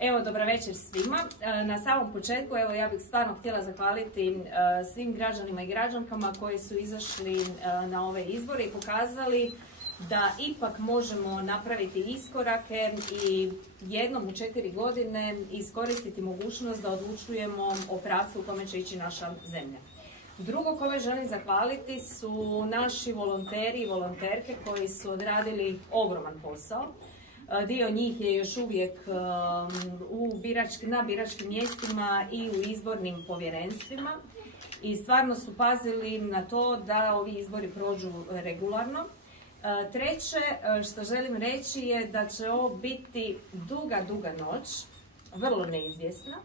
Evo, dobra večer svima. Na samom početku, evo, ja bih stvarno htjela zahvaliti svim građanima i građankama koji su izašli na ove izbore i pokazali da ipak možemo napraviti iskorake i jednom u 4 godine iskoristiti mogućnost da odlučujemo o pravcu u kome će ići naša zemlja. Drugo kome želim zahvaliti su naši volonteri i volonterke koji su odradili ogroman posao. Dio njih je još uvijek na biračkim mjestima i u izbornim povjerenstvima i stvarno su pazili na to da ovi izbori prođu regularno. Treće što želim reći je da će ovo biti duga noć, vrlo neizvjesna,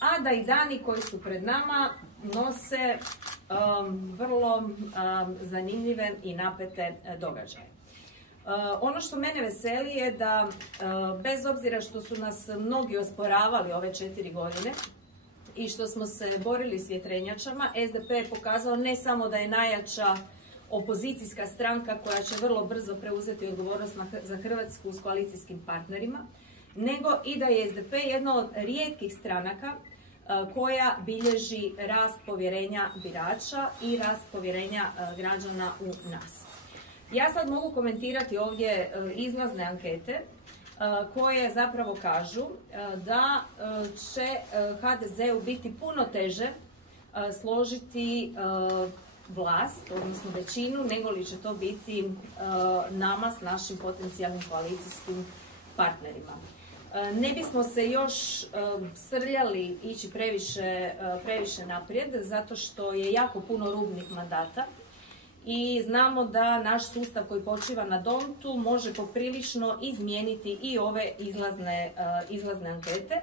a da i dani koji su pred nama nose vrlo zanimljive i napete događaje. Ono što mene veseli je da, bez obzira što su nas mnogi osporavali ove 4 godine i što smo se borili s vjetrenjačama, SDP je pokazao ne samo da je najjača opozicijska stranka koja će vrlo brzo preuzeti odgovornost za Hrvatsku s koalicijskim partnerima, nego i da je SDP jedna od rijetkih stranaka koja bilježi rast povjerenja birača i rast povjerenja građana u nas. Ja sad mogu komentirati ovdje izlazne ankete koje zapravo kažu da će HDZ-u biti puno teže složiti vlast, odnosno većinu, nego li će to biti nama s našim potencijalnim koalicijskim partnerima. Ne bismo se još srljali ići previše naprijed, zato što je jako puno rubnih mandata i znamo da naš sustav koji počiva na Dontu može poprilično izmijeniti i ove izlazne ankete.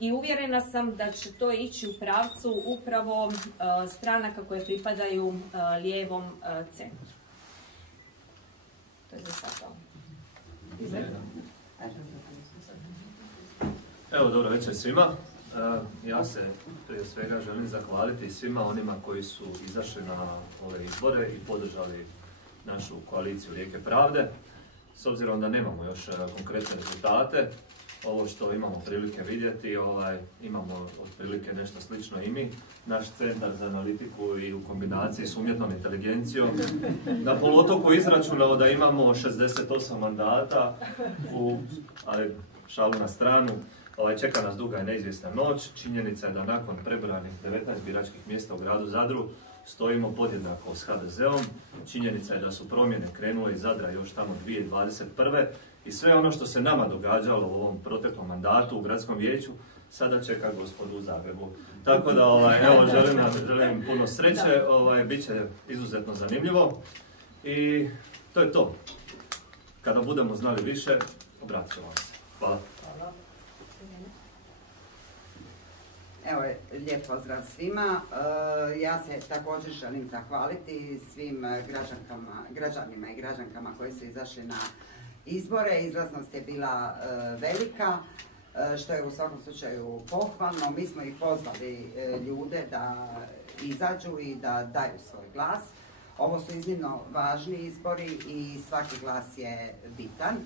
I uvjerena sam da će to ići u pravcu upravo stranaka koje pripadaju lijevom centru. To je za sad to. Evo, dobro večer svima. Ja se prije svega želim zahvaliti svima onima koji su izašli na ove izbore i podržali našu koaliciju Rijeke pravde. S obzirom da nemamo još konkretne rezultate, ovo što imamo prilike vidjeti, imamo otprilike nešto slično i mi. Naš centar za analitiku i u kombinaciji s umjetnom inteligencijom na poluotoku izračunao da imamo 68 mandata, ali šalu na stranu. Čeka nas duga i neizvjesna noć. Činjenica je da nakon prebrojanih 19 biračkih mjesta u gradu Zadru stojimo podjednako s HDZ-om. Činjenica je da su promjene krenule iz Zadra još tamo 2021. I sve ono što se nama događalo u ovom proteklom mandatu u gradskom vijeću sada čeka gospodu u Zagrebu. Tako da evo, želim puno sreće, bit će izuzetno zanimljivo i to je to. Kada budemo znali više, obratit ćemo se. Hvala. Evo, lijep pozdrav svima. Ja se također želim zahvaliti svim građanima i građankama koji su izašli na izbore. Izlaznost je bila velika, što je u svakom slučaju pohvalno. Mi smo ih pozvali ljude da izađu i da daju svoj glas. Ovo su iznimno važni izbori i svaki glas je bitan.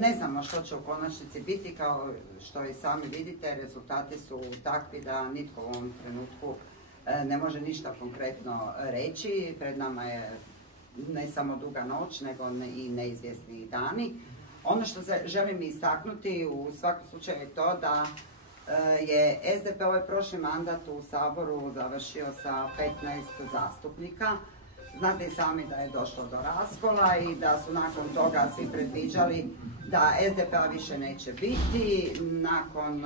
Ne znamo što će u konačnici biti, kao što i sami vidite, rezultati su takvi da nitko u ovom trenutku ne može ništa konkretno reći. Pred nama je ne samo duga noć, nego i neizvjesni dani. Ono što želim istaknuti u svakom slučaju je to da je SDP ovaj prošli mandat u Saboru završio sa 15 zastupnika. Znate i sami da je došlo do raskola i da su nakon toga svi predviđali da SDP-a više neće biti. Nakon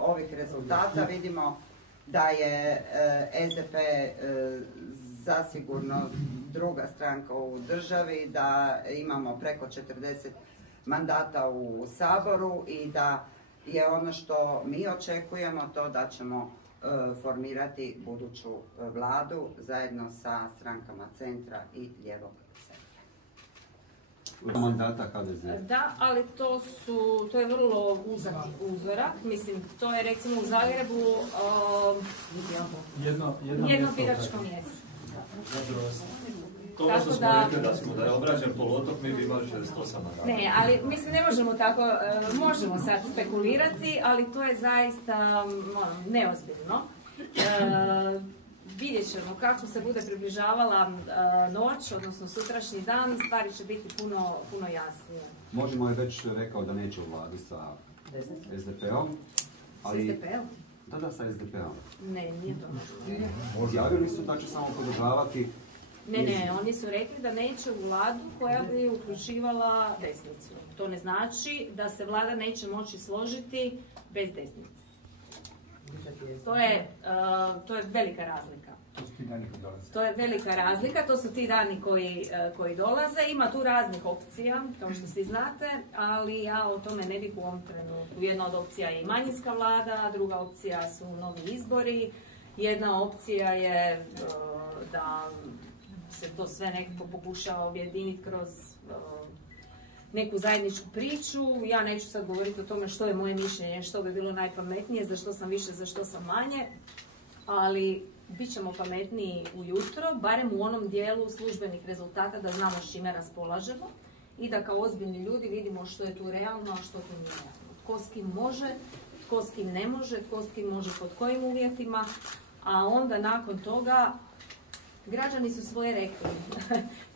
ovih rezultata vidimo da je SDP zasigurno druga stranka u državi, da imamo preko 40 mandata u Saboru i da je ono što mi očekujemo to da ćemo formirati buduću vladu zajedno sa strankama centra i lijevog centra. Mandata HDZ. Da, ali to je vrlo uzorak. Mislim, to je recimo u Zagrebu jedno biračko mjesto. To što smo rekli da je obrađen poluotok, mi bi imali 68 mandata. Ne, ali mislim ne možemo tako, možemo sad spekulirati, ali to je zaista neozbiljno. Vidjet ćemo kako se bude približavala noć, odnosno sutrašnji dan, stvari će biti puno jasnije. Možemo je već rekao da neće u vladi sa SDP-om. Ali... S SDP-om? Da, sa SDP-om. Ne, nije to. Izjavili su da će samo podržavati... Ne, oni su rekli da neće u vladu koja bi uključivala desnicu. To ne znači da se vlada neće moći složiti bez desnice. To je velika razlika. To je velika razlika, to su ti dani koji dolaze. Ima tu raznih opcija, kao što svi znate, ali ja o tome ne bih u ovom trenutku. Jedna od opcija je i manjinska vlada, druga opcija su novi izbori. Jedna opcija je da se to sve nekako pokušava objediniti kroz neku zajedničku priču. Ja neću sad govoriti o tome što je moje mišljenje, što bi bilo najpametnije, za što sam više, za što sam manje, ali bit ćemo pametniji ujutro, barem u onom dijelu službenih rezultata da znamo s čime raspolažemo i da kao ozbiljni ljudi vidimo što je tu realno, a što tu nije realno. Tko s kim može, tko s kim ne može, tko s kim može pod kojim uvjetima, a onda nakon toga građani su svoje rekli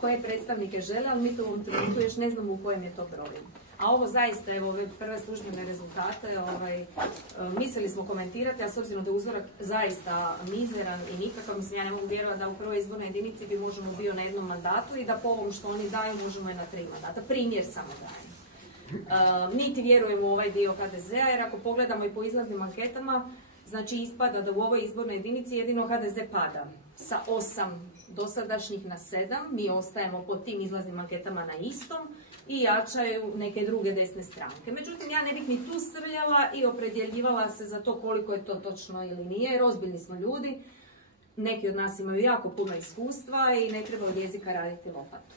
koje predstavnike žele, ali mi to u ovom trenutku još ne znamo u kojem je to broju. A ovo zaista, evo ove prve službene rezultate, mislili smo komentirati, a s obzirom da je uzorak zaista mizeran i nikakav, mislim ja ne mogu vjerovati da u prvoj izbornoj jedinici bi možemo bio na jednom mandatu i da po ovom što oni daju možemo je na 3 mandata. Primjer samo dajem. Niti vjerujemo u ovaj dio HDZ-a, jer ako pogledamo i po izlaznim anketama, znači ispada da u ovoj izbornoj jedinici jedino HDZ pada sa 8 dosadašnjih na 7, mi ostajemo po tim izlaznim anketama na istom i jačaju neke druge desne stranke. Međutim, ja ne bih ni tu srljala i opredjeljivala se za to koliko je to točno ili nije, jer ozbiljni smo ljudi, neki od nas imaju jako puno iskustva i ne treba od jezika raditi lopatu.